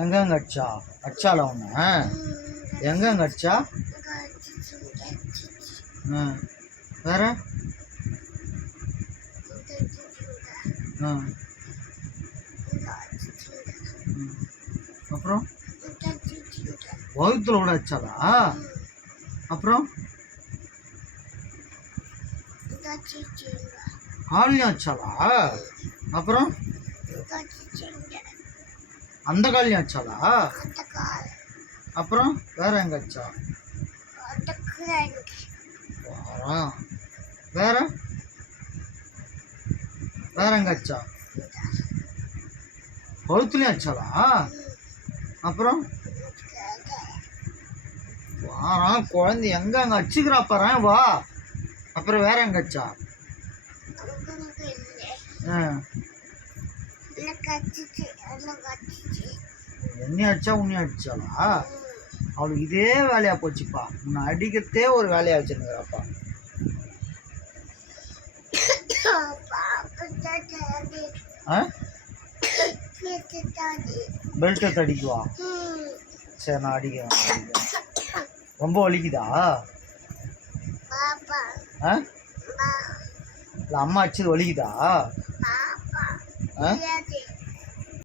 எங்கங்க அடிச்சா? அடிச்சால உன்ன? எங்கங்க அடிச்சா? வேற? அப்புறம் வகுத்துல கூட அடிச்சாலா? அப்புறம் காலையும் அடிச்சாலா? அப்புறம் அந்த காலையும் அடிச்சாலா? அப்புறம் வேற எங்க அடிச்சா? வேற வேற எங்க அடிச்சா? கழுத்துலயும் அடிச்சாலா? அப்புறம் வாரா குழந்தை எங்க அங்க அடிச்சுக்கிறா பாரு, வா. அப்புறம் வேற எங்க அடிச்சா? என்ன அடிச்சா? உன்னையும் அடிச்சாலா? அவளுக்கு இதே வேலையா போச்சுப்பா. உன்னை அடிக்கிறதே ஒரு வேலையா வச்சுருங்கிறாப்பா. பெல்ட்டை தடிக்குவா? சரி, நான் அடிக்கிறேன். ரொம்ப வலிக்குதா? இல்லை, அம்மா அடிச்சது வலிக்குதா?